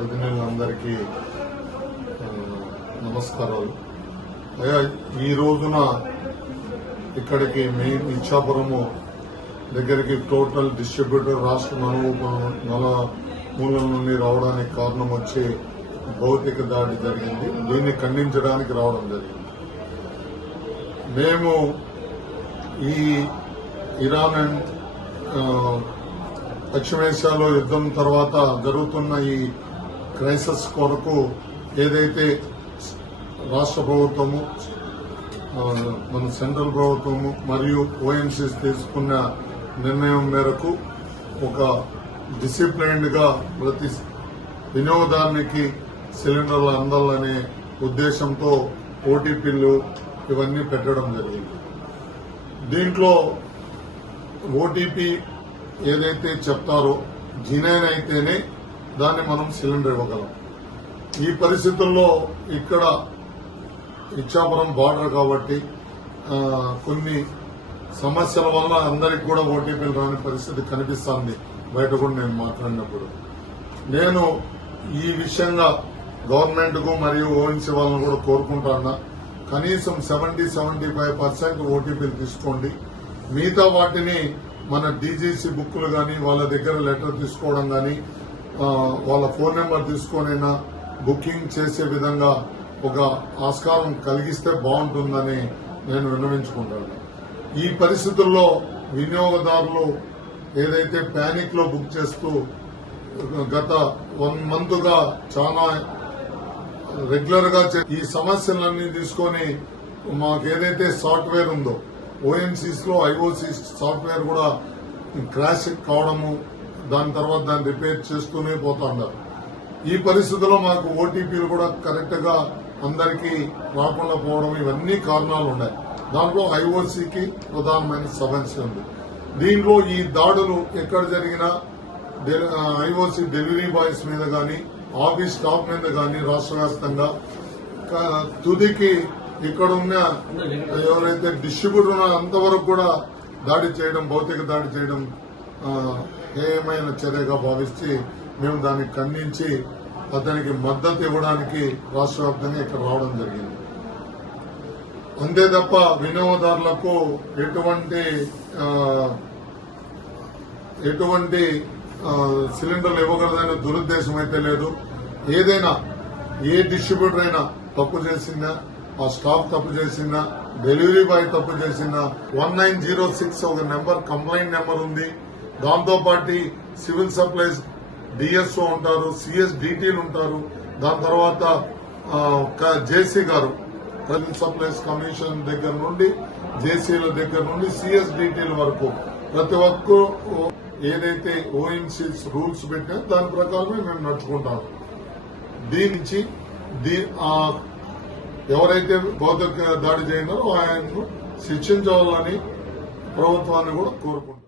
ప్రతినిధులందరికీ నమస్కారాలు. ఈ రోజున ఇక్కడికి మెయిన్ ఇచ్చాపురము దగ్గరికి టోటల్ డిస్ట్రిబ్యూటర్ రాష్ట్ర నలుమూలల నుండి రావడానికి కారణం వచ్చి భౌతిక దాడి జరిగింది. దీన్ని ఖండించడానికి రావడం జరిగింది. మేము ఈ ఇరాన్ అండ్ పశ్చిమేషియాలో యుద్దం తర్వాత జరుగుతున్న ఈ క్రైసిస్ కొరకు ఏదైతే రాష్ట్ర ప్రభుత్వము, మన సెంట్రల్ ప్రభుత్వము మరియు ఓఎంసీ తీసుకున్న నిర్ణయం మేరకు ఒక డిసిప్లైన్డ్ గా ప్రతి వినియోగదారునికి సిలిండర్లు అందాలనే ఉద్దేశంతో ఓటీపీలు ఇవన్నీ పెట్టడం జరిగింది. దీంట్లో ఓటీపీ ఏదైతే చెప్తారో జినైన్ అయితేనే దాన్ని మనం సిలిండర్ ఇవ్వగలం. ఈ పరిస్థితుల్లో ఇక్కడ ఇచ్చాపురం బార్డర్ కాబట్టి కొన్ని సమస్యల వల్ల అందరికి కూడా ఓటీపీలు రాని పరిస్థితి కనిపిస్తోంది. బయట కూడా నేను మాట్లాడినప్పుడు నేను ఈ విషయంగా గవర్నమెంట్ కు మరియు ఓఎన్సీ వాళ్ళని కూడా కోరుకుంటున్నా, కనీసం 70-75% ఓటీపీలు తీసుకోండి. మిగతా వాటిని మన డీజీసీ బుక్లు గాని వాళ్ళ దగ్గర లెటర్ తీసుకోవడం గాని వాళ్ళ ఫోన్ నెంబర్ తీసుకొనైనా బుకింగ్ చేసే విధంగా ఒక ఆస్కారం కలిగిస్తే బాగుంటుందని నేను విన్నవించుకుంటాను. ఈ పరిస్థితుల్లో వినియోగదారులు ఏదైతే ప్యానిక్ లో బుక్ చేస్తూ గత 1 month గా చాలా రెగ్యులర్ గా ఈ సమస్యలన్నీ తీసుకొని మాకేదైతే సాఫ్ట్వేర్ ఉందో ఓఎంసీస్ లో ఐఓసీ సాఫ్ట్వేర్ కూడా క్రాష్ కావడము, దాని తర్వాత దాన్ని రిపేర్ చేస్తూనే పోతున్నారు. ఈ పరిస్థితుల్లో మాకు ఓటీపీలు కూడా కరెక్ట్ గా అందరికీ రాకుండా పోవడం, ఇవన్నీ కారణాలు ఉన్నాయి. దాంట్లో ఐఓసీకి ప్రధానమైన సమస్య ఉంది. దీంట్లో ఈ దాడులు ఎక్కడ జరిగినా ఐఓసీ డెలివరీ బాయ్స్ మీద గాని ఆఫీస్ స్టాఫ్ మీద గాని రాష్ట్ర వ్యాప్తంగా తుదికి ఇక్కడున్న ఎవరైతే డిస్ట్రిబ్యూటర్ ఉన్నారో అంతవరకు కూడా దాడి చేయడం, భౌతిక దాడి చేయడం హేయమైన చర్యగా భావించి మేము దాన్ని ఖండించి అతనికి మద్దతు ఇవ్వడానికి రాష్ట్ర వ్యాప్తంగా ఇక్కడ రావడం జరిగింది. అంతే తప్ప వినియోగదారులకు ఎటువంటి సిలిండర్లు ఇవ్వగలదనే దురుద్దేశం అయితే లేదు. ఏదైనా ఏ డిస్ట్రిబ్యూటర్ అయినా తప్పు చేసిందా, ఆ స్టాఫ్ తప్పు చేసిందా, డెలివరీ బాయ్ తప్పు చేసిందా 1906 ఒక నెంబర్, కంప్లైంట్ నెంబర్ ఉంది. దాంతో పాటు సివిల్ సప్లైస్ డిఎస్ఓ ఉంటారు, సిఎస్డిటీలు ఉంటారు. దాని తర్వాత జేసీ గారు సివిల్ సప్లైస్ కమిషన్ దగ్గర నుండి జేసీల దగ్గర నుండి సిఎస్డిటీల వరకు ప్రతి ఒక్కరు ఏదైతే ఓఎంసీ రూల్స్ పెట్టారో దాని ప్రకారమే మేము నడుచుకుంటాం. దీని నుంచి ఎవరైతే భౌతిక దాడి చేయనారో ఆయనను శిక్షించాలని ప్రభుత్వాన్ని కూడా కోరుకుంటాం.